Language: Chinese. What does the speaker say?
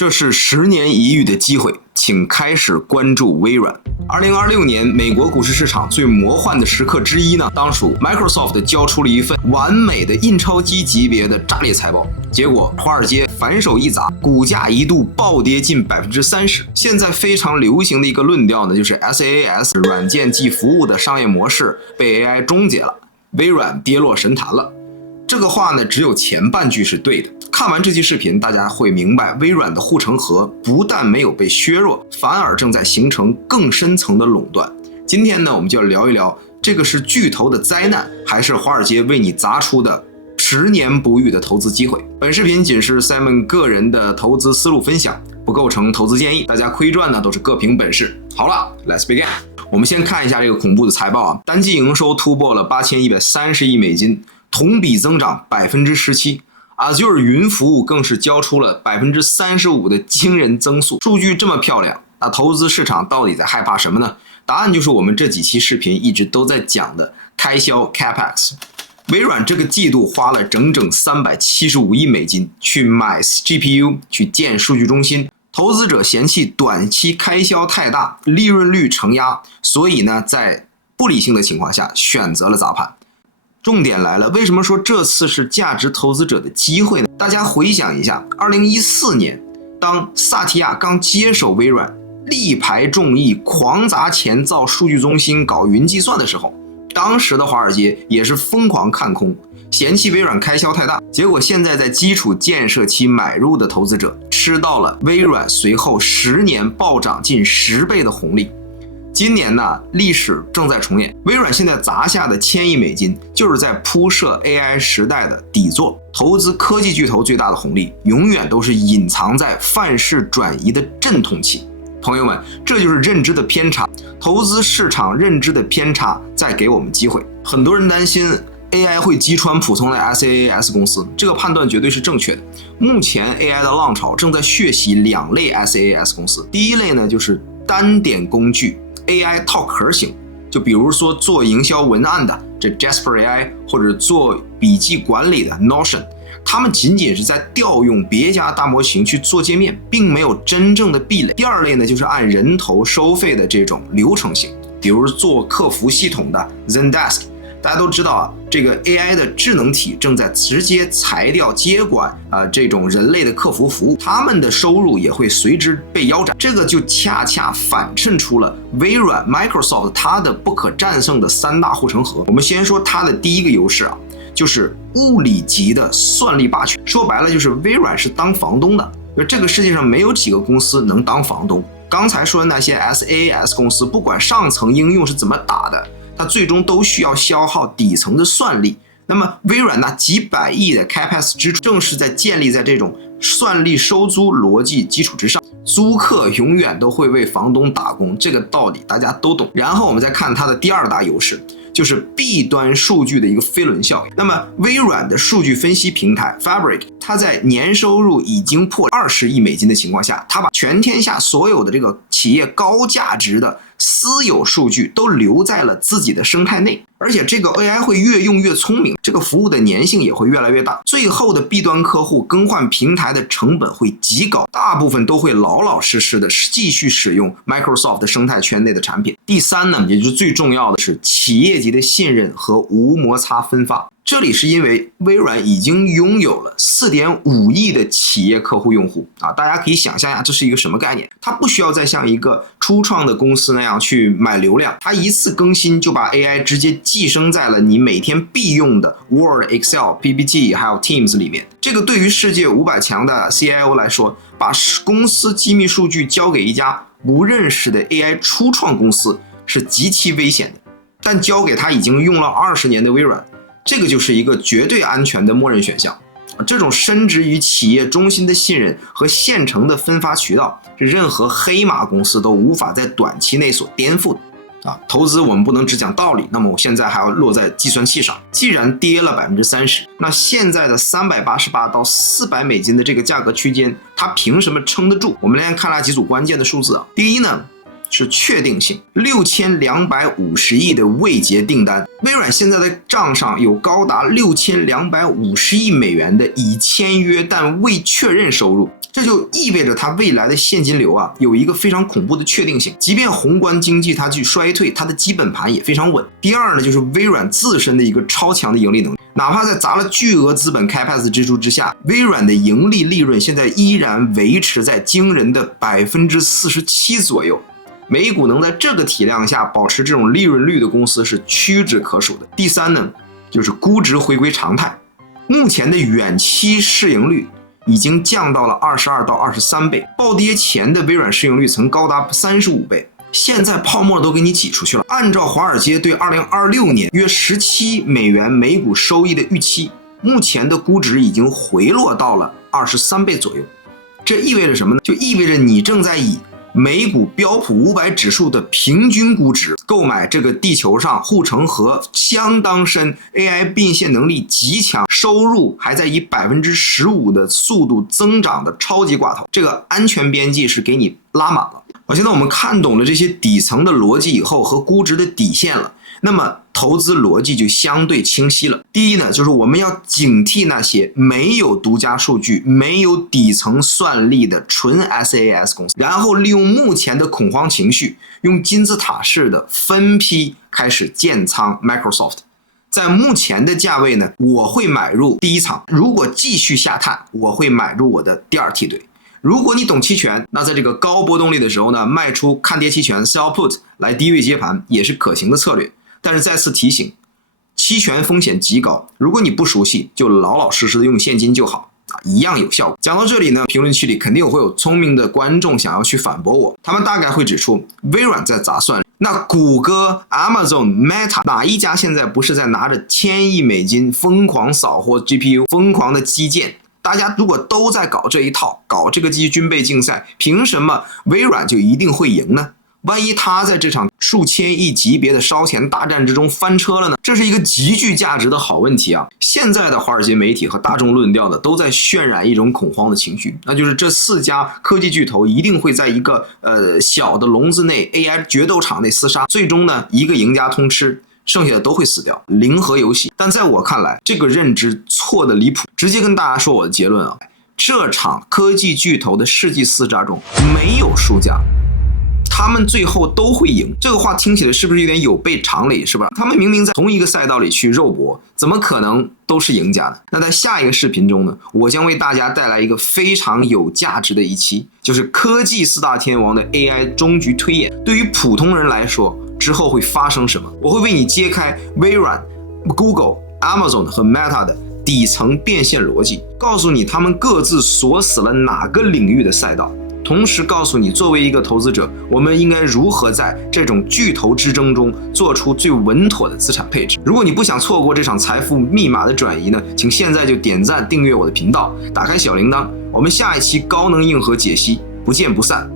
这是10年一遇的机会，请开始关注微软。2026年美国股市市场最魔幻的时刻之一呢，当属 Microsoft 交出了一份完美的印钞机级别的炸裂财报，结果华尔街反手一砸，股价一度暴跌近30%。现在非常流行的一个论调呢，就是 SaaS 软件即服务的商业模式被 AI 终结了，微软跌落神坛了。这个话呢，只有前半句是对的。看完这期视频，大家会明白，微软的护城河不但没有被削弱，反而正在形成更深层的垄断。今天呢，我们就要聊一聊，这个是巨头的灾难，还是华尔街为你砸出的10年不遇的投资机会？本视频仅是 Simon 个人的投资思路分享，不构成投资建议，大家亏赚呢都是各凭本事。好了 ，Let's begin。我们先看一下这个恐怖的财报啊，单季营收突破了8130亿美金，同比增长17%。Azure 云服务更是交出了35%的惊人增速，数据这么漂亮，那投资市场到底在害怕什么呢？答案就是我们这几期视频一直都在讲的开销 Capex。微软这个季度花了整整375亿美金去买 GPU， 去建数据中心。投资者嫌弃短期开销太大，利润率承压，所以呢，在不理性的情况下选择了砸盘。重点来了，为什么说这次是价值投资者的机会呢？大家回想一下，2014年，当萨提亚刚接手微软，力排众议，狂砸钱造数据中心、搞云计算的时候，当时的华尔街也是疯狂看空，嫌弃微软开销太大。结果现在在基础建设期买入的投资者，吃到了微软随后10年暴涨近10倍的红利。今年呢，历史正在重演，微软现在砸下的1000亿美金，就是在铺设 AI 时代的底座。投资科技巨头最大的红利，永远都是隐藏在范式转移的阵痛期。朋友们，这就是认知的偏差，投资市场认知的偏差在给我们机会。很多人担心 AI 会击穿普通的 SaaS 公司，这个判断绝对是正确的。目前 AI 的浪潮正在血洗2类 SaaS 公司，第一类呢，就是单点工具AI 套壳型，就比如说做营销文案的这 Jasper AI， 或者做笔记管理的 Notion， 他们仅仅是在调用别家大模型去做界面，并没有真正的壁垒。第二类呢，就是按人头收费的这种流程型，比如做客服系统的 Zendesk。大家都知道啊，这个 AI 的智能体正在直接裁掉接管这种人类的客服服务，他们的收入也会随之被腰斩。这个就恰恰反衬出了微软 Microsoft 它的不可战胜的3大护城河。我们先说它的第一个优势啊，就是物理级的算力霸权。说白了就是微软是当房东的，这个世界上没有几个公司能当房东。刚才说的那些 SaaS 公司，不管上层应用是怎么打的，它最终都需要消耗底层的算力。那么微软那几百亿的 Capex 支出，正是在建立在这种算力收租逻辑基础之上。租客永远都会为房东打工，这个道理大家都懂。然后我们再看它的第2大优势，就是弊端数据的一个飞轮效应。那么微软的数据分析平台 Fabric， 它在年收入已经破20亿美金的情况下，它把全天下所有的这个企业高价值的私有数据都留在了自己的生态内，而且这个 AI 会越用越聪明，这个服务的粘性也会越来越大，最后的弊端客户更换平台的成本会极高，大部分都会老老实实的继续使用 Microsoft 生态圈内的产品。第3呢，也就是最重要的是企业级的信任和无摩擦分发。这里是因为微软已经拥有了4.5亿的企业客户用户啊，大家可以想象一下这是一个什么概念。它不需要再像一个初创的公司那样去买流量，它一次更新就把 AI 直接寄生在了你每天必用的 Word、Excel、PPT 还有 Teams 里面。这个对于世界500强的 CIO 来说，把公司机密数据交给一家不认识的 AI 初创公司是极其危险的，但交给他已经用了20年的微软，这个就是一个绝对安全的默认选项。这种深植于企业中心的信任和现成的分发渠道，是任何黑马公司都无法在短期内所颠覆的。投资我们不能只讲道理，那么我现在还要落在计算器上。既然跌了30%，那现在的388到400美金的这个价格区间，它凭什么撑得住？我们来看几组关键的数字啊。第一呢，是确定性，6250亿的未结订单。微软现在的账上有高达6250亿美元的已签约但未确认收入，这就意味着它未来的现金流有一个非常恐怖的确定性，即便宏观经济它去衰退，它的基本盘也非常稳。第二呢，就是微软自身的一个超强的盈利能力，哪怕在砸了巨额资本 Capex 支出之下，微软的盈利利润现在依然维持在惊人的47%左右。美股能在这个体量下保持这种利润率的公司是屈指可数的。第三呢，就是估值回归常态，目前的远期市盈率已经降到了22到23倍，暴跌前的微软市盈率曾高达35倍，现在泡沫都给你挤出去了。按照华尔街对2026年约17美元每股收益的预期，目前的估值已经回落到了23倍左右。这意味着什么呢？就意味着你正在以美股标普500指数的平均估值购买这个地球上护城河相当深、AI 变现能力极强、收入还在以15%的速度增长的超级寡头。这个安全边际是给你拉满了。现在我们看懂了这些底层的逻辑以后和估值的底线了，那么投资逻辑就相对清晰了。第一呢，就是我们要警惕那些没有独家数据、没有底层算力的纯 SaaS 公司，然后利用目前的恐慌情绪，用金字塔式的分批开始建仓 Microsoft。在目前的价位呢，我会买入第一仓，如果继续下探，我会买入我的第二梯队。如果你懂期权，那在这个高波动率的时候呢，卖出看跌期权 sell put 来低位接盘也是可行的策略。但是再次提醒，期权风险极高，如果你不熟悉，就老老实实的用现金就好一样有效果。讲到这里呢，评论区里肯定会有聪明的观众想要去反驳我，他们大概会指出微软在砸算力，那谷歌、Amazon、Meta 哪一家现在不是在拿着1000亿美金疯狂扫货 GPU、疯狂的基建？大家如果都在搞这一套，搞这个军备竞赛，凭什么微软就一定会赢呢？万一他在这场数千亿级别的烧钱大战之中翻车了呢？这是一个极具价值的好问题啊！现在的华尔街媒体和大众论调的都在渲染一种恐慌的情绪，那就是这4家科技巨头一定会在一个小的笼子内 AI 决斗场内厮杀，最终呢一个赢家通吃，剩下的都会死掉，零和游戏。但在我看来，这个认知错的离谱。直接跟大家说我的结论这场科技巨头的世纪厮杀中没有输家，他们最后都会赢。这个话听起来是不是有点有悖常理，是吧？他们明明在同一个赛道里去肉搏，怎么可能都是赢家呢？那在下一个视频中呢，我将为大家带来一个非常有价值的一期，就是科技4大天王的 AI 终局推演，对于普通人来说之后会发生什么？我会为你揭开微软、Google、Amazon 和 Meta 的底层变现逻辑，告诉你他们各自锁死了哪个领域的赛道，同时告诉你作为一个投资者，我们应该如何在这种巨头之争中做出最稳妥的资产配置。如果你不想错过这场财富密码的转移呢，请现在就点赞订阅我的频道，打开小铃铛，我们下一期高能硬核解析不见不散。